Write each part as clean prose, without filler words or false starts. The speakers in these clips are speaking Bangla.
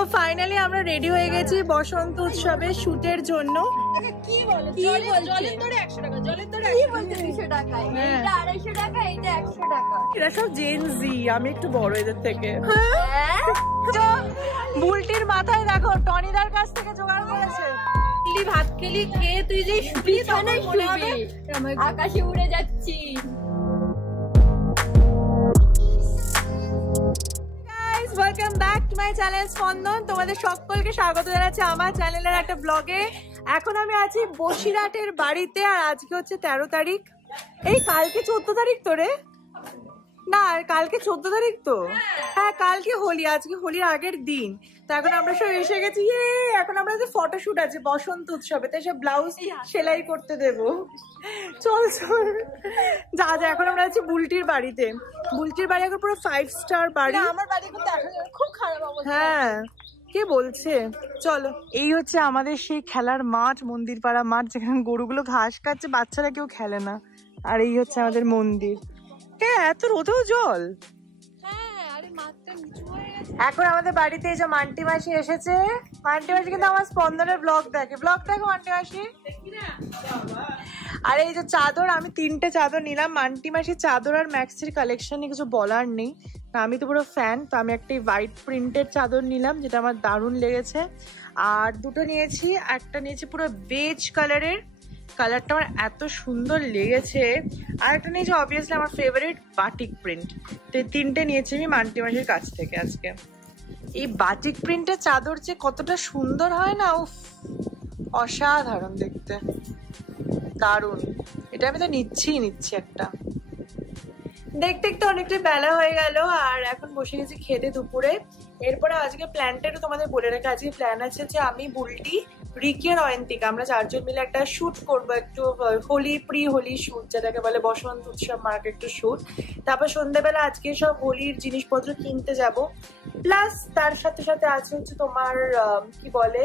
তো ফাইনালি আমরা রেডি হয়ে গেছি বসন্ত উৎসবে শুটের জন্য। কি বলো জলের দরে 100 টাকা, জলের দরে কি বলতে 200 টাকা, এটা 250 টাকা, এটা 100 টাকা। এরা সব জেন জি, আমি একটু বড় এদের থেকে। তো বুলটির মাথায় দেখো টনিদার কাছ থেকে জোগাড় করেছে। ভাত খেলি খেয়ে তুই যে শুবি তখন মনে হবে আকাশে উড়ে যাচ্ছি। Welcome back to my channel স্পন্দন। তোমাদের সকলকে স্বাগত জানাচ্ছি আমার চ্যানেলের একটা ব্লগে। এখন আমি আছি বসিরহাটের বাড়িতে, আর আজকে হচ্ছে 13 তারিখ। এই কালকে 14 তারিখ তো রে? না, কালকে 14 তারিখ তো। হ্যাঁ, কালকে হোলি, আজকে হোলির আগের দিন। তো এখন আমরা সব এসে গেছি। এখন আমরা যে ফটোশুট আছে বসন্ত উৎসবে, তাই সব ব্লাউজ সেলাই করতে দেবো। চল চল যা যা। এখন আমরা আছি বুলটির বাড়িতে। বুলটির বাড়ি এখন পুরো 5 স্টার বাড়ি। আমার বাড়ি কিন্তু খুব খারাপ অবস্থা। হ্যাঁ, কে বলছে? চলো, এই হচ্ছে আমাদের সেই খেলার মাঠ, মন্দির পাড়া মাঠ, যেখানে গরুগুলো ঘাস খাচ্ছে, বাচ্চারা কেউ খেলে না। আর এই হচ্ছে আমাদের মন্দির। হ্যাঁ, এত রোদেও জল। এখন আমাদের বাড়িতে এই যে মান্টি মাসি এসেছে। মান্টি মাসি কিন্তু আমার স্পন্দনের ব্লগ দেখে। ব্লগ দেখো মান্টি মাসি। আর এই যে চাদর, আমি 3টে চাদর নিলাম। মান্টি মাসি চাদর আর ম্যাক্সির কালেকশনে কিছু বলার নেই, আমি তো পুরো ফ্যান। তো আমি একটা হোয়াইট প্রিন্টের চাদর নিলাম, যেটা আমার দারুণ লেগেছে। আর দুটো নিয়েছি, একটা নিয়েছি পুরো বেজ কালারের, কালারটা আমার এত সুন্দর লেগেছে। আর একটা নিয়েছি অবভিয়াসলি আমার ফেভারিট বাটিক প্রিন্ট। তো এই 3টে নিয়েছি আমি মান্টি মাসির কাছ থেকে আজকে। এই বাটিক প্রিন্টের চাদর যে কতটা সুন্দর হয় না, উফ, অসাধারণ দেখতে, দারুণ। এটা আমি তো নিচ্ছি একটা। দেখতে দেখতে অনেকটা বেলা হয়ে গেল, আর এখন বসে গেছি খেতে দুপুরে। এরপরে আজকে প্ল্যানটা একটু তোমাদের বলে রাখি। আজকে প্ল্যান আছে যে আমি, বুলটি, রিকি আর অয়ন্তিকা, আমরা 4 জন মিলে একটা শুট করবো, একটু হোলি প্রি হোলি শুট, যেটাকে বলে বসন্ত উৎসব মার্ক একটু শুট। তারপর সন্ধ্যাবেলা আজকে সব হোলির জিনিসপত্র কিনতে যাব। প্লাস তার সাথে সাথে আছে হচ্ছে তোমার কি বলে,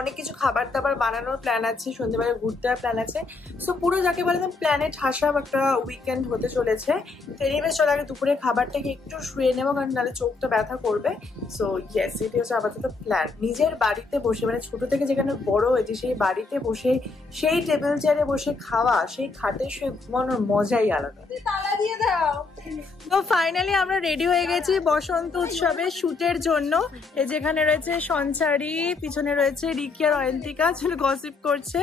অনেক কিছু খাবার দাবার বানানোর প্ল্যান আছে, সন্ধ্যেবেলা ঘুরতে যাওয়ার প্ল্যান আছে। সো পুরো যাকে বলে প্ল্যানে ঠাসা একটা উইকেন্ড হতে চলেছে। তো এনিওয়েজ চলো আগে দুপুরে খাবারটাকে একটু শুয়ে নেবো, কারণ নাহলে চোখটা ব্যথা করবে। সো ইয়েস, এটি হচ্ছে আপাতত প্ল্যান। নিজের বাড়িতে বসে, মানে ছোট থেকে যেখানে বড় হয়েছে সেই বাড়িতে বসে, সেই টেবিল চেয়ারে বসে খাওয়া, সেই খাটে শুয়ে ঘুমানোর মজাই আলাদা। তালা দিয়ে দাও। তো ফাইনালি আমরা রেডি হয়ে গেছি বসন্ত উৎসবে শুটের জন্য। যেখানে রয়েছে সঞ্চারী, পিছনে রয়েছে রিকি আর অয়ন্তিকা, গসিপ করছে।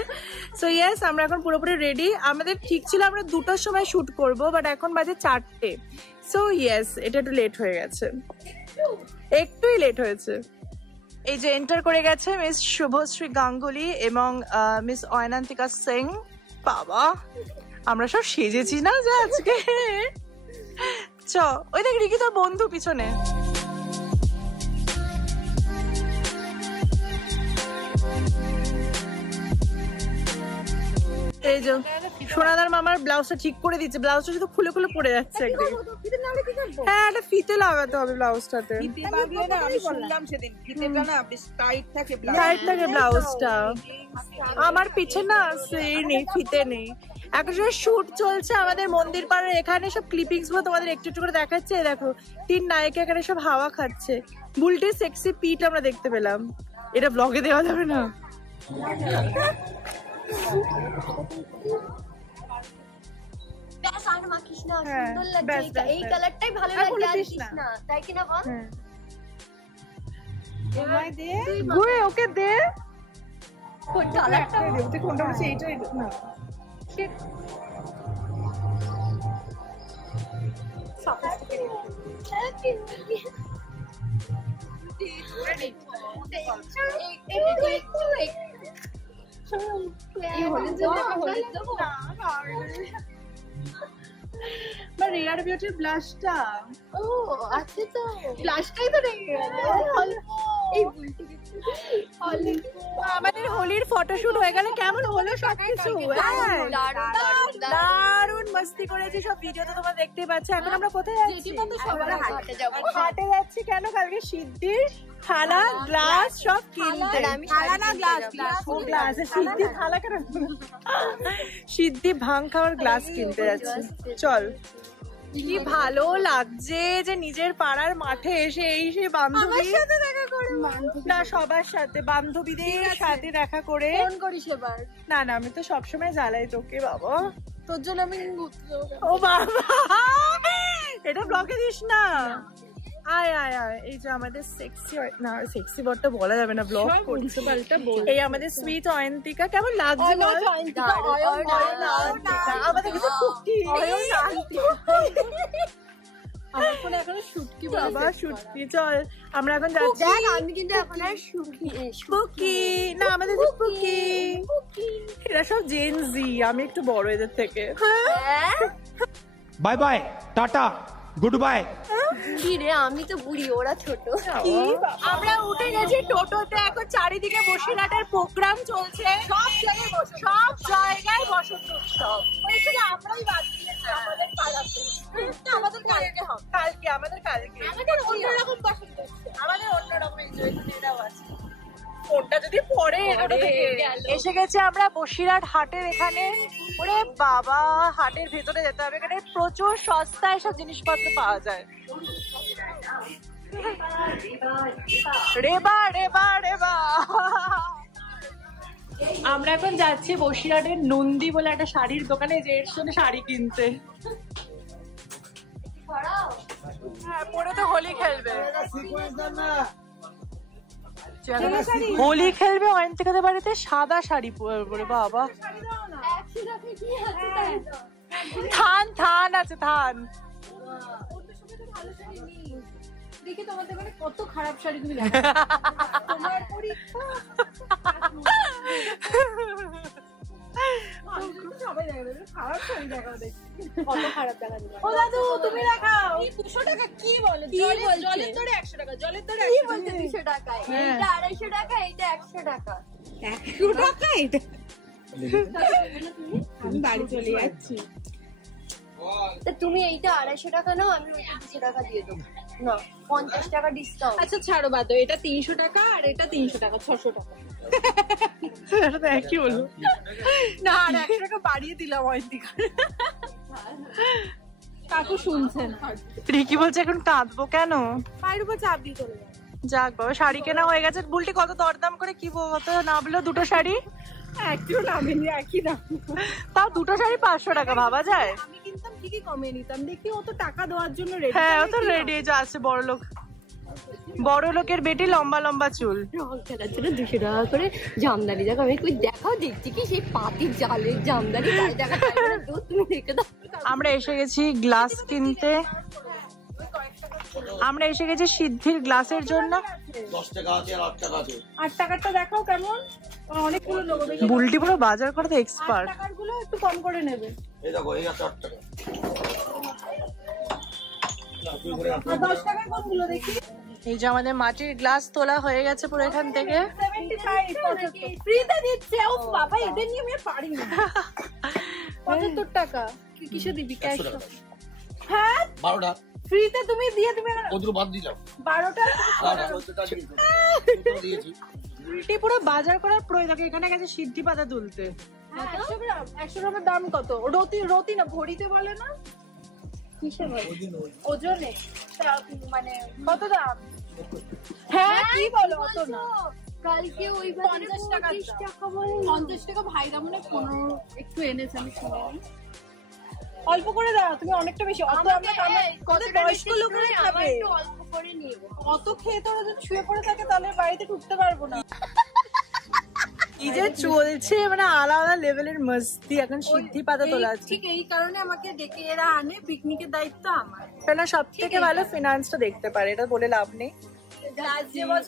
সো ইয়েস, আমরা এখন পুরোপুরি রেডি। আমাদের ঠিক ছিল আমরা 2টার সময় শুট করব, বাট এখন বাজে 4টে। সো ইয়েস, এটা একটু লেট হয়ে গেছে, একটুই লেট হয়েছে। এই যে এন্টার করে গেছে মিস শুভশ্রী গাঙ্গুলি এবং মিস অয়ন্তিকা সিং। বাবা, আমরা সব সেজেছি না যে আজকে। চ, ওই দেখ রিকি তোর বন্ধু পিছনে। এই যে সোনাদার মামার ব্লাউজটা ঠিক করে দিচ্ছে। ব্লাউজটা শুধু খুলে খুলে পড়ে যাচ্ছে একদিন। হ্যাঁ, একটা ফিতে লাগাতে হবে ব্লাউজটাতে। টাইট থাকে ব্লাউজটা। আমার পিছে না সেই নেই, ফিতে নেই। এখন শুট চলছে আমাদের মন্দির পাড়ার এখানে। সব ক্লিপিংস গুলো তোমাদের একটু একটু করে দেখাচ্ছে। দেখো 3 নায়িকা এখানে সব হাওয়া খাচ্ছে। বুলটির সেক্সি পিট আমরা দেখতে পেলাম। এটা ব্লগে দেওয়া যাবে না। এই কালারটাই ভালো লাগে, আর কৃষ্ণা তাই কিনা বল। ঘুরে ওকে দে। কালারটা কোনটা হচ্ছে? এইটাই না, রেয়ার বিউটির ব্লাশটা। ও আছে তো, ব্লাশটাই তো রেখে গেল। এই বুলটি আমাদের হোলির ফটোশুট হয়ে গেল। কেমন হলো সবকিছু? দারুণ মস্তি করেছি, সব ভিডিওতে তোমরা দেখতেই পাচ্ছ। এখন আমরা কোথায় যাচ্ছি? হাটে যাচ্ছি। কেন? কালকে সিদ্ধির থালা, গ্লাস সব কিনতে। সিদ্ধি থালা কেন? সিদ্ধি ভাং খাওয়ার গ্লাস কিনতে যাচ্ছি। চল। কি ভালো লাগছে যে নিজের পাড়ার মাঠে এসে এই সেই বান্ধবীর সাথে দেখা করে, না সবার সাথে, বান্ধবীদের সাথে দেখা করে। ফোন করিস এবার। না না, আমি তো সবসময় জ্বালাই তোকে বাবা, তোর জন্য আমি ও বাবা এটা ব্লগে দিস না। আয় আয় আয়, এই যে আমাদের সেক্সি, না সেক্সি বটটা বলা যাবে না, ব্লগ করছে। এই আমাদের সুইট অয়ন্তিকা, কেমন লাগছে বল? আমাদের কিছু কুকি আমার ফোনে এখনো শুটকি বাবা, শুটকি। চল আমরা এখন যাচ্ছি। আমি কিন্তু এখন আর কুকি না, আমাদের কুকি, এরা সব জেন জি, আমি একটু বড় এদের থেকে। Bye bye, tata, good bye. বুড়ি রে, আমি তো বুড়ি, ওরা ছোট। আমরা উঠে গেছি টোটোতে, এখন চারিদিকে বসিরহাটের প্রোগ্রাম চলছে, সব জায়গায় বসন্ত উৎসব। আমরাই বাদ দিয়েছি আমাদের পাড়াতে, আমাদের কালকে হবে, আমাদের অন্যরকম বসন্ত উৎসব, আমাদের অন্যরকম এরাও আছে। ফোনটা যদি পরে এসে গেছে আমরা বসিরহাট হাটের এখানে। ওরে বাবা, হাটের ভেতরে যেতে হবে, এখানে প্রচুর সস্তায় সব জিনিসপত্র পাওয়া যায়। রেবা রেবা রেবা। আমরা এখন যাচ্ছি বসিরহাটের নন্দী বলে একটা শাড়ির দোকানে, যে এর সঙ্গে শাড়ি কিনতে। হ্যাঁ, পরে তো হোলি খেলবে, হোলি খেলবে অয়ন্তিকাদের বাড়িতে সাদা শাড়ি পরে। বাবা, থান থান আছে, থান। দেখি তোমাদের মানে কত খারাপ শাড়ি তুমি তোমার পরীক্ষা সবাই দেখাবে খারাপ শাড়ি দেখাও, দেখি কত খারাপ দেখা দিবে। ও দাদু তুমি দেখাও। 200 টাকা কি বলে? জলের দরে 100 টাকা, জলের দরে 200 টাকায়, এইটা 250 টাকা, এইটা 100 টাকা। 100 টাকা এটা? আমি বাড়ি চলে যাচ্ছি। তা তুমি এইটা 250 টাকা নাও, আমি ওইটা 200 টাকা দিয়ে দেবো না, 50 টাকা ডিসকাউন্ট। আচ্ছা ছাড়ো বাদ, এটা 300 টাকা আর এটা 300 টাকা, 600 টাকা। একই হলো না, আর 100 টাকা বাড়িয়ে দিলাম অয়ন্তিকা। কাকু শুনছেন, রিকি বলছে এখন কাঁদবো কেন, পায়ের উপর চাপ দিয়ে চলে যাবে। যাক বাবা, শাড়ি কেনা হয়ে গেছে। বুলটি কত দরদাম করে কি কত নামলো দুটো শাড়ি? একটু নামেনি, একই দাম। তাও দুটো শাড়ি 500 টাকা, ভাবা যায়? আমি কিনতাম ঠিকই কমিয়ে নিতাম, দেখি ও তো টাকা দেওয়ার জন্য রেডি। হ্যাঁ, ও তো রেডি আছে, বড় লোক, বড় লোকের বেটি, লম্বা লম্বা চুল। রং খেলার জন্য 200 টাকা করে জামদানি। দেখো আমি কই দেখাও, দেখছি কি সেই পাতির জালের জামদানি, তাই দেখা তুমি দেখে দাও। আমরা এসে গেছি গ্লাস কিনতে, আমরা এসে গেছি সিদ্ধির গ্লাসের জন্য। 10 টাকা আছে আর 8 টাকা আছে। 8 টাকারটা দেখাও কেমন, অনেকগুলো নেবো। বুলটি পুরো বাজার করতে এক্সপার্ট। 8 টাকার গুলো একটু কম করে নেবে। এই দেখো, এই আছে 8 টাকা। 10 টাকার কোনগুলো দেখি? এই যে আমাদের মাটির গ্লাস তোলা হয়ে গেছে পুরো এখান থেকে। 75 ফ্রিতে দিচ্ছে। ও বাবা, এদের নিয়ে আমি পারি না। 75 টাকা কিসে দিবি? ক্যাশ? হ্যাঁ 12টা ফ্রিতে তুমি দিয়ে, তুমি ওদের বাদ দিলাম। 12টা দিয়েছি। বুলটি পুরো বাজার করার প্রয়োজন, এখানে গেছে সিদ্ধি পাতা তুলতে। 100 গ্রাম, 100 গ্রামের দাম কত? রতি না ভরিতে বলে না, কিসে বলে? ওজনে মানে কত দাম? হ্যাঁ কি বলো, অত না। কালকে ওই 50 টাকা বলে, 50 টাকা ভাইরা মনে 15 একটু এনেছে, আমি শুনিনি। অল্প করে দাও, তুমি অনেকটা বেশি। অত আমরা কত বয়স্ক লোকরা খাবে, একটু অল্প করে নিব। অত খেয়ে তোরা যদি শুয়ে পড়ে থাকে তাহলে বাড়িতে ঢুকতে পারবো না। কি যে চলছে, মানে আলাদা লেভেলের মস্তি। এখন সিদ্ধি পাতা তোলা আছে, ঠিক এই কারণে আমাকে ডেকে এরা আনে, পিকনিকের দায়িত্ব আমার। কেন সব থেকে ভালো ফিনান্সটা দেখতে পারে, এটা বলে লাভ নেই।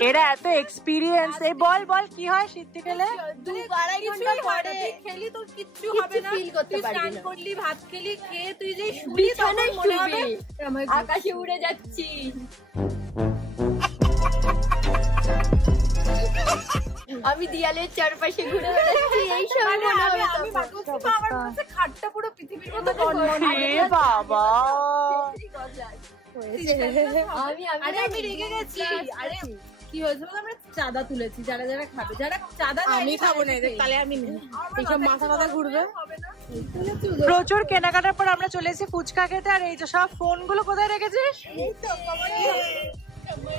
এরা এত এক্সপিরিয়েন্স। এই বল বল কি হয় সিদ্ধি খেলে? 2-2.5 ঘন্টা পরে খেলি তোর কিচ্ছু হবে না, তুই স্নান করলি, ভাত খেলি, খেয়ে তুই যে শুবি, তখন মনে হবে আকাশে উড়ে যাচ্ছি। আমি দিয়ালের চারপাশে ঘুরে বেড়াচ্ছি, এই সব মনে হবে। আমি আমার কাছে খাটটা পুরো পৃথিবীর মতো হে বাবা, আমি রেগে গেছি। আরে কি হয়েছে বলো, আমরা চাঁদা তুলেছি, যারা যারা খাবে, যারা চাঁদা আমি খাবো না, তাহলে আমি এইসব মাথা মাথা ঘুরবে। প্রচুর কেনাকাটার পর আমরা চলে এসেছি ফুচকা খেতে। আর এই যে সব ফোন গুলো কোথায় রেখেছিস?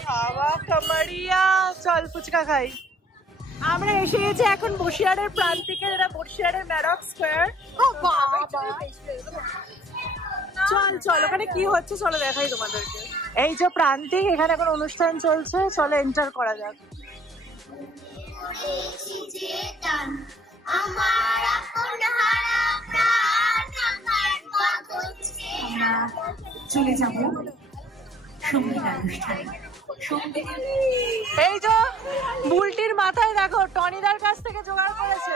বাবা কামারিয়া, চল ফুচকা খাই। আমরা এসে গেছি এখন বসিরহাটের প্রান্তিকে, যেটা বসিরহাটের ম্যারক স্কোয়ার। চল চল, ওখানে কি হচ্ছে চলো দেখাই তোমাদেরকে। এই যে প্রান্তিক, এখানে এখন অনুষ্ঠান চলছে, চলো এন্টার করা যাক। চলে যাব সঙ্গীত অনুষ্ঠানে। এই যে বুলটির মাথায় দেখো টনিদার কাছ থেকে জোগাড় করেছে,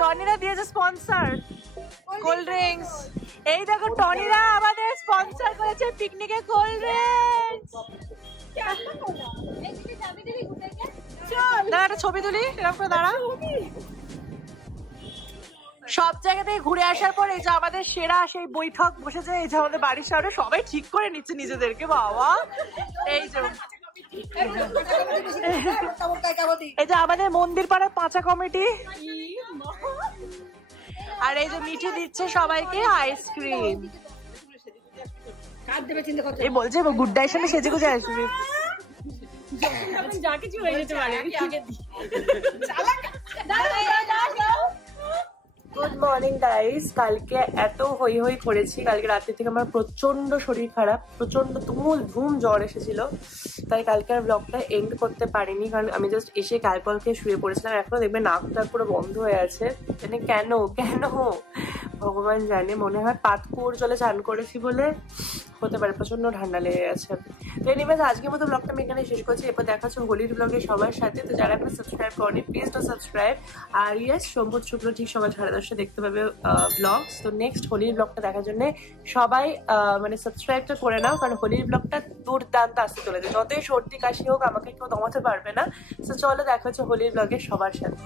টনিদা দিয়েছে স্পন্সর কোল্ড ড্রিঙ্কস। এই দেখো টনিদা আমাদের স্পন্সর করেছে পিকনিকে কোল্ড ড্রিঙ্কস। দাঁড়া একটা ছবি তুলি, এরকম করে দাঁড়া। সব জায়গা থেকে ঘুরে আসার পর এই যে আমাদের সেরা সেই বৈঠক বসেছে, এই যে আমাদের বাড়ির সামনে সবাই ঠিক করে নিচ্ছে নিজেদেরকে। বাবা এই যে এই যে আমাদের মন্দির পাড়ার পাঁচা কমিটি, আর এই যে মিঠি দিচ্ছে সবাইকে আইসক্রিম। এই বলছে গুড্ডাইয়ের সামনে সেজে গুজে আইসক্রিম। যা কিছু হয়ে যেতে পারে। Good morning guys. কালকে এত হই হই করেছি, কালকে রাত্রি থেকে আমার প্রচন্ড শরীর খারাপ, প্রচন্ড তুমুল ধুম জ্বর এসেছিল, তাই কালকে আর ব্লগটা এন্ড করতে পারিনি। কারণ আমি জাস্ট এসে কালপল খেয়ে শুয়ে পড়েছিলাম, এখনো দেখবে নাকটা পুরো বন্ধ হয়ে আছে। মানে কেন কেন ভগবান জানে, মনে হয় পাতকুয়োর জলে চান করেছি বলে হতে পারে, প্রচন্ড ঠান্ডা লেগে গেছে। তো এনিওয়েজ আজকের মতো ব্লগটা আমি এখানে শেষ করছি। এরপর দেখা হচ্ছে হোলির ব্লগে সবার সাথে। তো যারা এখন সাবস্ক্রাইব করেনি প্লিজ টু সাবস্ক্রাইব। আর ইয়েস, সোমবার শুক্র ঠিক সকাল 10:30 দেখতে পাবে ব্লগস। তো নেক্সট হোলির ব্লগটা দেখার জন্য সবাই মানে সাবস্ক্রাইবটা করে নাও, কারণ হোলির ব্লগটা দুর্দান্ত আসতে চলেছে। যতই সর্দি কাশি হোক আমাকে কেউ দমাতে পারবে না। তো চলো দেখা হচ্ছে হোলির ব্লগে সবার সাথে।